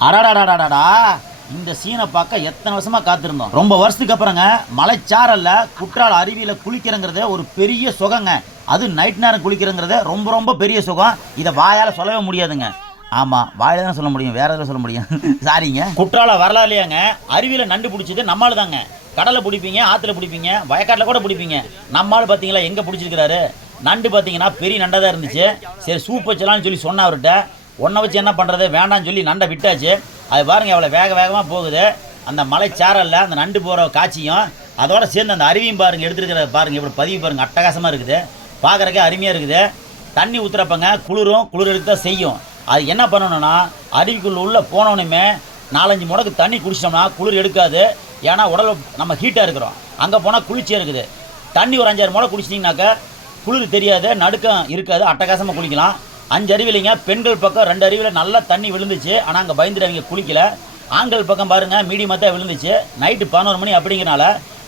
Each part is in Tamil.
அடாடாடாடாடா இந்த சீனை பார்க்க எத்தனை வருஷமா காத்திருந்தோம். ரொம்ப வருஷத்துக்கு அப்புறங்க மலைச்சாரல்ல குற்றால அருவியில குளிக்கிறங்கிறத ஒரு பெரிய சுகங்க. அது நைட் நேரம் குளிக்கிறங்கிறத ரொம்ப ரொம்ப பெரிய சுகம். இதை வாயால சொல்லவே முடியாதுங்க. ஆமா வாயில தான் சொல்ல முடியும். வேற எதுவும் சொல்ல முடியும்? சாரிங்க. குற்றால வரலாறுலையாங்க அருவியில நண்டு பிடிச்சது நம்மால் தாங்க கடலை பிடிப்பீங்க ஆத்துல பிடிப்பீங்க வயக்காட்டில் கூட பிடிப்பீங்க. நம்மால் பார்த்தீங்களா எங்க பிடிச்சிருக்கிறாரு? நண்டு பார்த்தீங்கன்னா பெரிய நண்டாக தான் இருந்துச்சு. சரி சூப் வச்சலாம்னு சொல்லி சொன்ன அவர்கிட்ட. ஒன்றை வச்சு என்ன பண்ணுறது வேண்டாம்னு சொல்லி நண்டை விட்டாச்சு. அது பாருங்கள் எவ்வளோ வேக வேகமாக போகுது. அந்த மலைச்சாரல்ல அந்த நண்டு போகிற காட்சியும் அதோட சேர்ந்து அந்த அருவியும் பாருங்கள் எடுத்துருக்கிற பாருங்க இப்படி பதிவு பாருங்க அட்டகாசமாக இருக்குது. பார்க்குறக்கே அருமையாக இருக்குது. தண்ணி ஊற்றுறப்பங்க குளிரும் குளிர் எடுத்து தான் செய்யும். அது என்ன பண்ணணும்னா அருவிக்குள்ள உள்ள போனோன்னுமே நாலஞ்சு முடக்கு தண்ணி குடிச்சிட்டோம்னா குளிர் எடுக்காது. ஏன்னா உடல் நம்ம ஹீட்டாக இருக்கிறோம். அங்கே போனால் குளிர்ச்சியாக இருக்குது. தண்ணி ஒரு அஞ்சாறு முறை குடிச்சிட்டிங்கனாக்கா குளிர் தெரியாது நடுக்கம் இருக்காது அட்டகாசமாக குளிக்கலாம். அஞ்சு அருவிலைங்க பெண்கள் பக்கம் ரெண்டு அருவியில் நல்லா தண்ணி விழுந்துச்சு. ஆனால் அங்கே பயந்துட்டு குளிக்கல. ஆண்கள் பக்கம் பாருங்கள் மீடியமாக தான் விழுந்துச்சு. நைட்டு பதினோரு மணி அப்படிங்கிறனால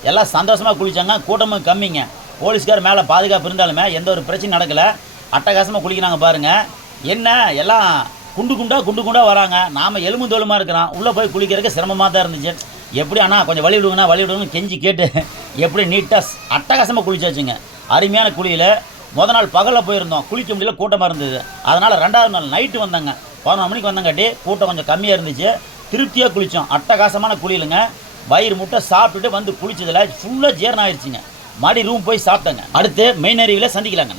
எல்லாம் சந்தோஷமாக குளித்தாங்க கூட்டமும் கம்மிங்க. போலீஸ்கார் மேலே பாதுகாப்பு இருந்தாலுமே எந்த ஒரு பிரச்சனையும் நடக்கல. அட்டகாசமாக குளிக்கிறாங்க பாருங்க. என்ன? எல்லாம் குண்டு குண்டாக குண்டு குண்டாக வராங்க. நாம எலும்பு தோலுமாக இருக்கிறோம். உள்ளே போய் குளிக்கிறதுக்கு சிரமமாக தான் இருந்துச்சு. எப்படி அண்ணா கொஞ்சம் வழி விடுங்கண்ணா வழி விடுங்கன்னு கெஞ்சி கேட்டு எப்படி நீட்டாக அட்டகாசமாக குளிச்சாச்சுங்க. அருமையான குளியில். முத நாள் பகலில் போயிருந்தோம். குளிக்க முடியல கூட்டமாக இருந்தது. அதனால் ரெண்டாவது நாள் நைட்டு வந்தாங்க. பதினொரு மணிக்கு வந்தாங்காட்டி கூட்டம் கொஞ்சம் கம்மியாக இருந்துச்சு. திருப்தியாக குளித்தோம் அட்டகாசமான குளியலுங்க. வயிறு முட்டை சாப்பிட்டுட்டு வந்து குளித்ததில் ஃபுல்லாக ஜீரணம் ஆயிடுச்சுங்க மறுபடி ரூம் போய் சாப்பிட்டேங்க. அடுத்து மெயின் அருவியில் சந்திக்கலாங்க.